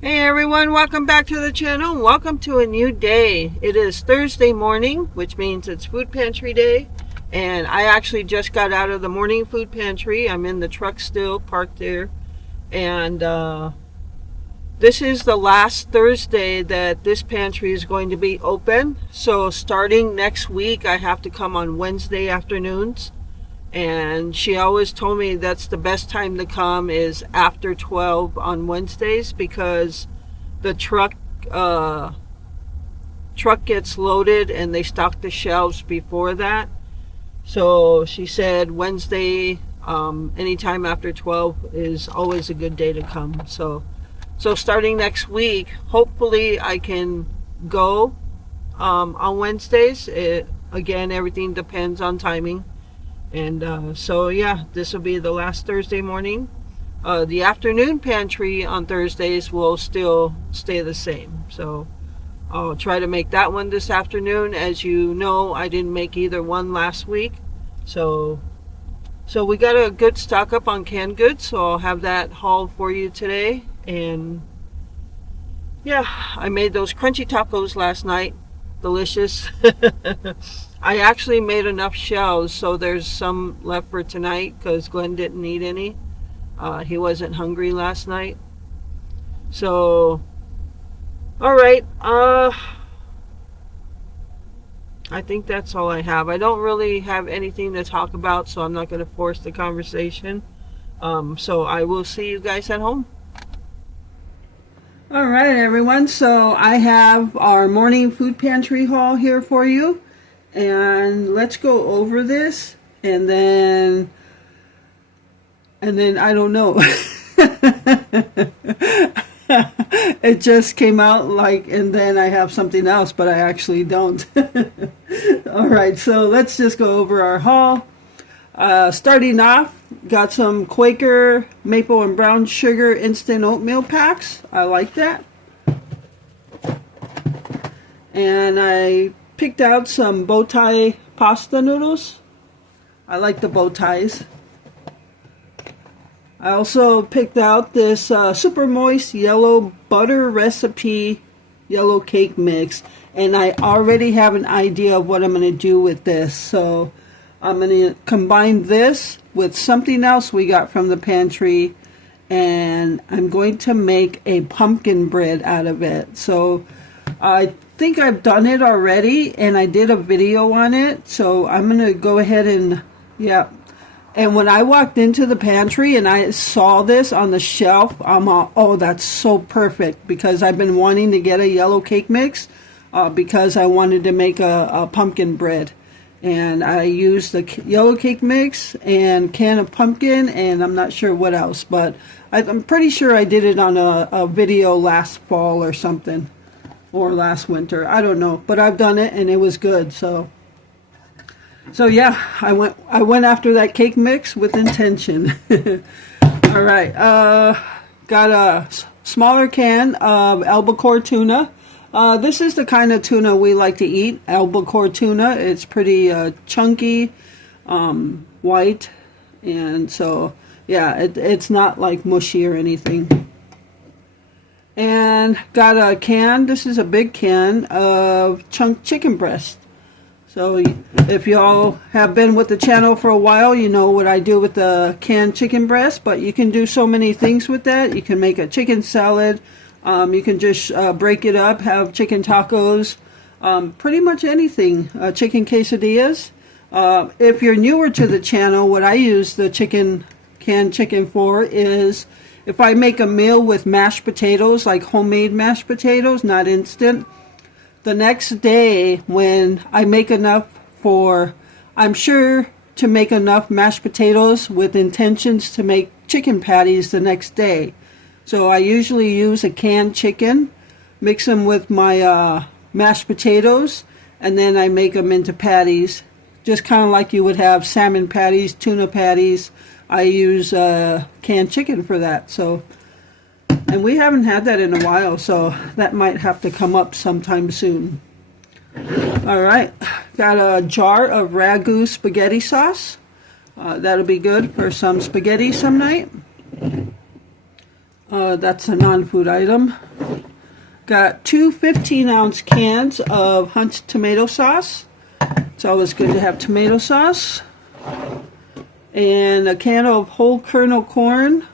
Hey everyone, welcome back to the channel. Welcome to a new day. It is Thursday morning, which means it's food pantry day. And I actually just got out of the morning food pantry. I'm in the truck still, parked there. And this is the last Thursday that this pantry is going to be open. So starting next week, I have to come on Wednesday afternoons. And she always told me that's the best time to come is after 12 on Wednesdays, because the truck gets loaded and they stock the shelves before that. So she said Wednesday, anytime after 12 is always a good day to come. So starting next week, hopefully I can go on Wednesdays. Again, everything depends on timing. And so yeah, this will be the last Thursday morning. The afternoon pantry on Thursdays will still stay the same. So I'll try to make that one this afternoon. As you know, I didn't make either one last week. So we got a good stock up on canned goods, so I'll have that hauled for you today. And yeah, I made those crunchy tacos last night. Delicious. I actually made enough shells, so there's some left for tonight because Glenn didn't eat any. He wasn't hungry last night. So, all right. I think that's all I have. I don't really have anything to talk about, so I'm not going to force the conversation. So I will see you guys at home. All right, everyone. So I have our morning food pantry haul here for you. And let's go over this, and then I don't know. It just came out like, and then I have something else, but I actually don't. All right, so let's just go over our haul. Starting off, got some Quaker maple and brown sugar instant oatmeal packs. I like that. And I picked out some bow tie pasta noodles. I like the bow ties. I also picked out this super moist yellow butter recipe yellow cake mix, and I already have an idea of what I'm going to do with this. So I'm going to combine this with something else we got from the pantry, and I'm going to make a pumpkin bread out of it. So I think I've done it already, and I did a video on it, so I'm gonna go ahead and yeah. And when I walked into the pantry and I saw this on the shelf, I'm all, oh, that's so perfect, because I've been wanting to get a yellow cake mix because I wanted to make a pumpkin bread. And I used the yellow cake mix and can of pumpkin, and I'm not sure what else, but I'm pretty sure I did it on a video last fall or something. Or last winter, I don't know, but I've done it and it was good. So yeah, I went after that cake mix with intention. All right, got a smaller can of albacore tuna. This is the kind of tuna we like to eat, albacore tuna. It's pretty chunky, white, and so yeah, it's not like mushy or anything. And got a can, this is a big can of chunk chicken breast. So if y'all have been with the channel for a while, you know what I do with the canned chicken breast, but you can do so many things with that. You can make a chicken salad, you can just break it up, have chicken tacos, pretty much anything, chicken quesadillas. If you're newer to the channel, what I use the canned chicken for is if I make a meal with mashed potatoes, like homemade mashed potatoes, not instant, the next day when I make enough I'm sure to make enough mashed potatoes with intentions to make chicken patties the next day. So I usually use a canned chicken, mix them with my mashed potatoes, and then I make them into patties, just kind of like you would have salmon patties, tuna patties. I use canned chicken for that. So, and we haven't had that in a while, so that might have to come up sometime soon. All right, got a jar of ragu spaghetti sauce. That'll be good for some spaghetti some night. That's a non-food item. Got two 15-ounce cans of Hunt's tomato sauce. It's always good to have tomato sauce. And a can of whole kernel corn.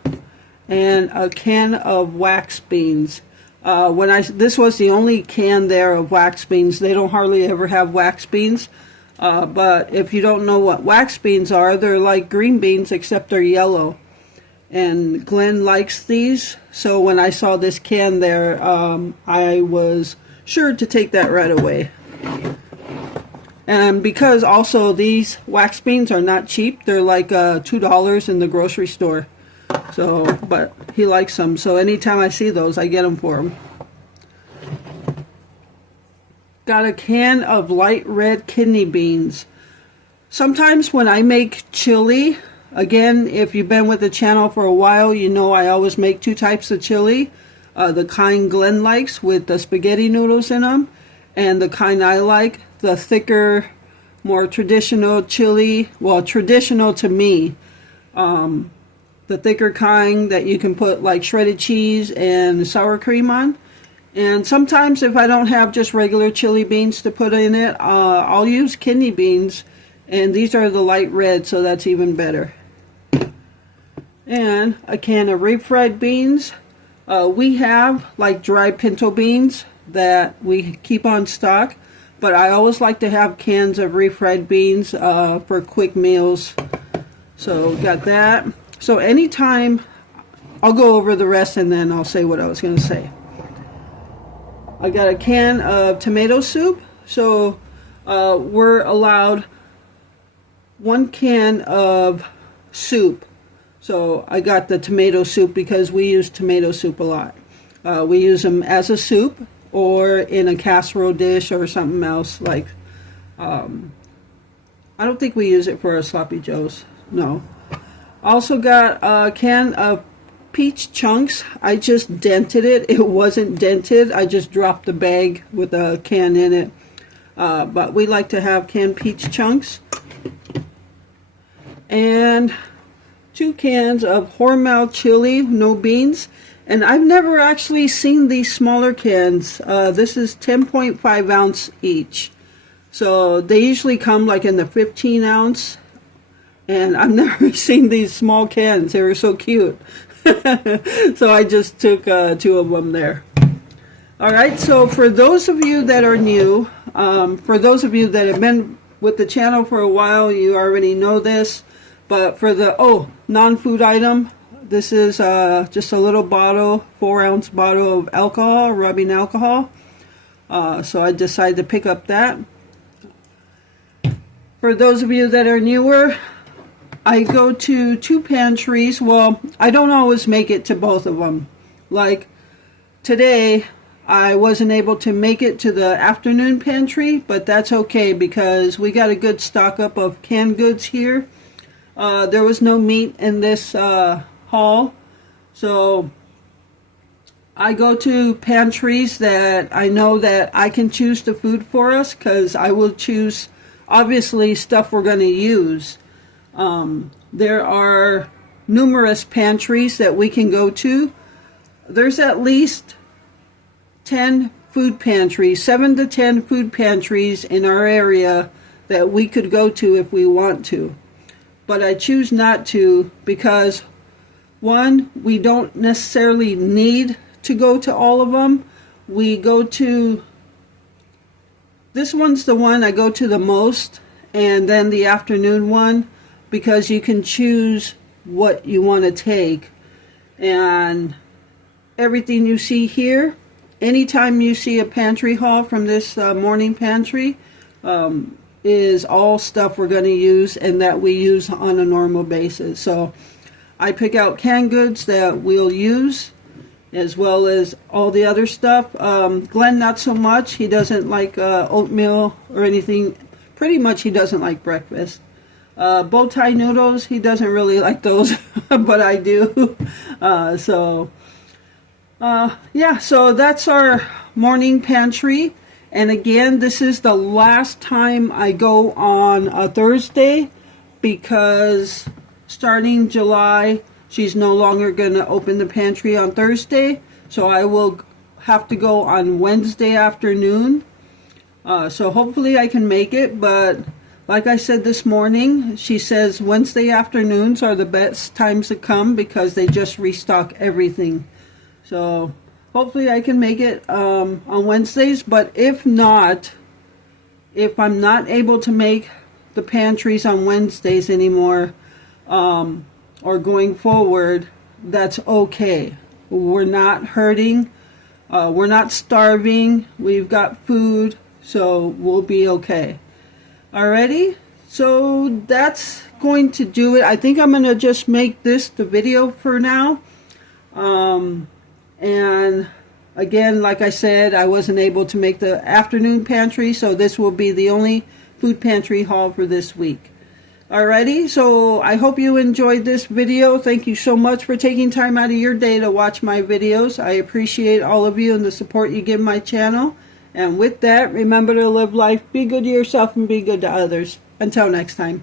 And a can of wax beans. This was the only can there of wax beans. They don't hardly ever have wax beans. But if you don't know what wax beans are, they're like green beans except they're yellow. And Glenn likes these, so when I saw this can there, I was sure to take that right away. And because also these wax beans are not cheap, they're like $2 in the grocery store. So, but he likes them, so anytime I see those, I get them for him. Got a can of light red kidney beans. Sometimes when I make chili, again, if you've been with the channel for a while, you know I always make two types of chili. The kind Glenn likes with the spaghetti noodles in them, and the kind I like, the thicker, more traditional chili. Well, traditional to me. The thicker kind that you can put like shredded cheese and sour cream on. And sometimes if I don't have just regular chili beans to put in it, I'll use kidney beans. And these are the light red, so that's even better. And a can of refried beans. We have like dry pinto beans that we keep on stock, but I always like to have cans of refried beans for quick meals. So got that. So anytime, I'll go over the rest and then I'll say what I was going to say. I got a can of tomato soup. So we're allowed 1 can of soup. So I got the tomato soup because we use tomato soup a lot. We use them as a soup or in a casserole dish or something else. Like, I don't think we use it for our sloppy joes. No. Also got a can of peach chunks. I just dented it. It wasn't dented. I just dropped the bag with a can in it. But we like to have canned peach chunks. And 2 cans of Hormel chili, no beans. And I've never actually seen these smaller cans. This is 10.5 ounce each. So they usually come like in the 15 ounce. And I've never seen these small cans. They were so cute. So I just took 2 of them there. Alright, so for those of you that are new, for those of you that have been with the channel for a while, you already know this. But for the, non-food item, this is just a little bottle, 4-ounce bottle of alcohol, rubbing alcohol. So I decided to pick up that. For those of you that are newer, I go to 2 pantries. Well, I don't always make it to both of them. Like today, I wasn't able to make it to the afternoon pantry, but that's okay because we got a good stock up of canned goods here. There was no meat in this haul, so I go to pantries that I know that I can choose the food for us, because I will choose, obviously, stuff we're going to use. There are numerous pantries that we can go to. There's at least 10 food pantries, 7 to 10 food pantries in our area that we could go to if we want to. But I choose not to because, one, we don't necessarily need to go to all of them. We go to, this one's the one I go to the most, and then the afternoon one, because you can choose what you want to take. And everything you see here, anytime you see a pantry haul from this morning pantry, is all stuff we're going to use and that we use on a normal basis. So I pick out canned goods that we'll use, as well as all the other stuff. Glenn, not so much. He doesn't like oatmeal or anything. Pretty much he doesn't like breakfast. Bow tie noodles, he doesn't really like those, but I do. Yeah, so that's our morning pantry. And again, this is the last time I go on a Thursday, because starting July she's no longer going to open the pantry on Thursday, so I will have to go on Wednesday afternoon. So hopefully I can make it, but like I said this morning, she says Wednesday afternoons are the best times to come because they just restock everything. So hopefully I can make it on Wednesdays, but if not, if I'm not able to make the pantries on Wednesdays anymore, or going forward, that's okay. We're not hurting. We're not starving. We've got food, so we'll be okay. Alrighty, so that's going to do it. I think I'm going to just make this the video for now. And again, like I said, I wasn't able to make the afternoon pantry, so this will be the only food pantry haul for this week. Alrighty, so I hope you enjoyed this video. Thank you so much for taking time out of your day to watch my videos. I appreciate all of you and the support you give my channel. And with that, remember to live life, be good to yourself, and be good to others. Until next time.